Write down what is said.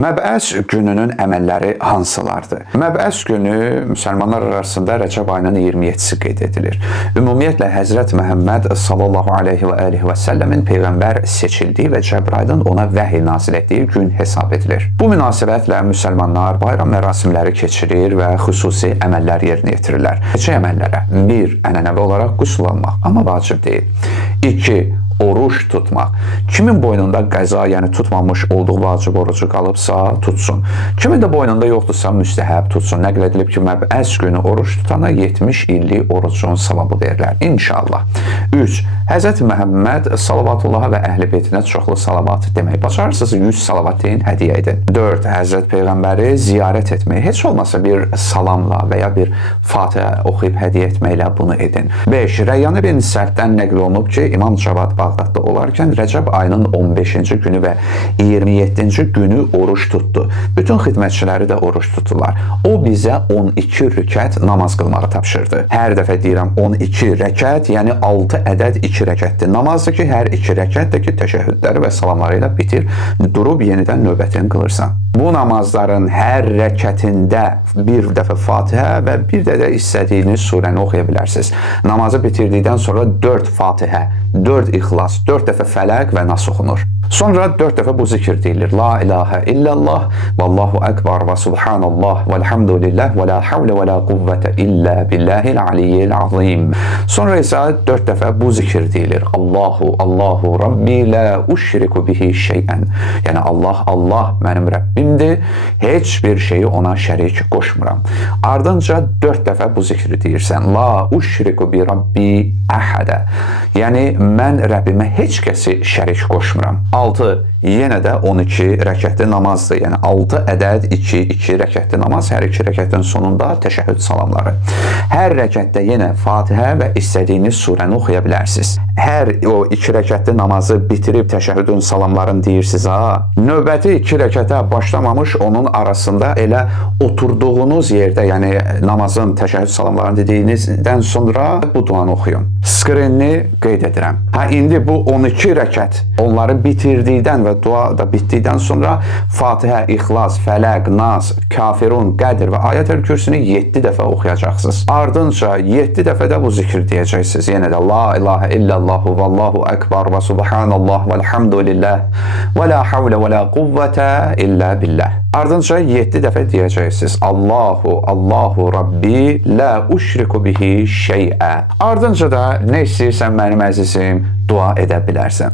Məbəs gününün əməlləri hansılardır? Məbəs günü müsəlmanlar arasında Rəcəb ayının 27-si qeyd edilir. Ümumiyyətlə Həzrət Məhəmməd sallallahu aleyhi və alihi və səlləmin peyğəmbər seçildiyi və Cəbrailin ona vəhy nazil etdiyi gün hesab edilir. Bu münasibətlə müsəlmanlar bayram mərasimləri keçirir və xüsusi əməllər yerinə yetirirlər. Neçə əməllərə? 1. Ənənəvi olaraq qüsl almaq, amma vacib deyil. 2. Oruç tutmaq. Kimin boynunda qəza, yəni tutmamış olduğu vacib orucu qalıbsa, tutsun. Kimin də boynunda yoxdursa, müstəhəb tutsun. Nəql edilib ki, məbəs günü oruç tutana 70 illik orucun savabı verilər. İnşallah. 3. Həzrət Məhəmməd salavatullaha və əhl-i beytinə çoxlu salavat demək. Bacarırsınız 100 salavat deyin, hədiyyə edin. 4. Həzrət Peyğəmbəri ziyarət etmək. Heç olmasa bir salamla və ya bir Fatihə oxuyub hədiyyə etməklə bunu edin. 5. Rəyyan ibn Səddən nəql olunub ki, İmam Cavad Bağdadda olarkən Rəcəb ayının 15-ci günü və 27-ci günü oruç tutdu. Bütün xidmətçiləri də oruç tutdular. O bizə 12 rükət namaz qılmağı tapşırdı. Hər dəfə deyirəm 12 rəkət, yəni 6 ədəd 2 rəkətdir. Namazdır ki, hər 2 rəkət də ki, təşəhhüdləri və salamları ilə bitir, durub yenidən növbətini qılırsan. Bu namazların hər rəkətində bir dəfə Fatihə və bir də istədiyiniz surəni oxuya bilərsiniz. Namazı bitirdikdən sonra 4 Fatihə, 4 İxlas, 4 dəfə Fələq və Nas oxunur. Sonra 4 dəfə bu zikr deyilir. La ilahə illallah, vallahu əkbar və subhanallah, vəlhamdülillah, və la havlə və la quvvətə illə billahil aliyyil azim. Sonra isə 4 dəfə bu zikr deyilir. Allahu Rabbi la uşriku bihi şeyən. Yəni Allah, Allah mənim Rəbbimdir, heç bir şeyi ona şərik qoşmuram. Ardınca 4 dəfə bu zikri deyirsən. La uşriku bi Rabbi əhədə. Yəni mən Rəbbimə heç kəsi şərik qoşmuram. 6. Yenə də 12 rəkətli namazdır. Yəni 6 ədəd 2 rəkətli namaz, hər 2 rəkətin sonunda təşəhhüd salamları. Hər rəkətdə yenə Fatihə və istədiyiniz surəni oxuya bilərsiniz. Hər o 2 rəkətli namazı bitirib təşəhhüdün salamlarını deyirsiniz, növbəti 2 rəkətə başlamamış onun arasında elə oturduğunuz yerdə, yəni namazın təşəhhüd salamlarını dediyinizdən sonra bu duanı oxuyun. Skrinini qeyd edirəm. İndi bu 12 rəkət onları bitirdikdən və dua da bitdikdən sonra Fatihə, İxlas, Fələq, Nas, Kafirun, Qədr və Ayət-əl Kürsünü 7 dəfə oxuyacaqsınız. Ardınca 7 dəfə də bu zikr deyəcəksiniz. Yenə də La ilahə illallahu, vallahu əkbar və subhanallah, vəlhamdülillah, və la havlə və la quvvətə illə billah. Ardınca 7 dəfə deyəcəksiniz. Allahu Rabbi la uşriku bihi şeyə. Ardınca da nə istəyirsən mənim əzizim, dua edə bilərsən.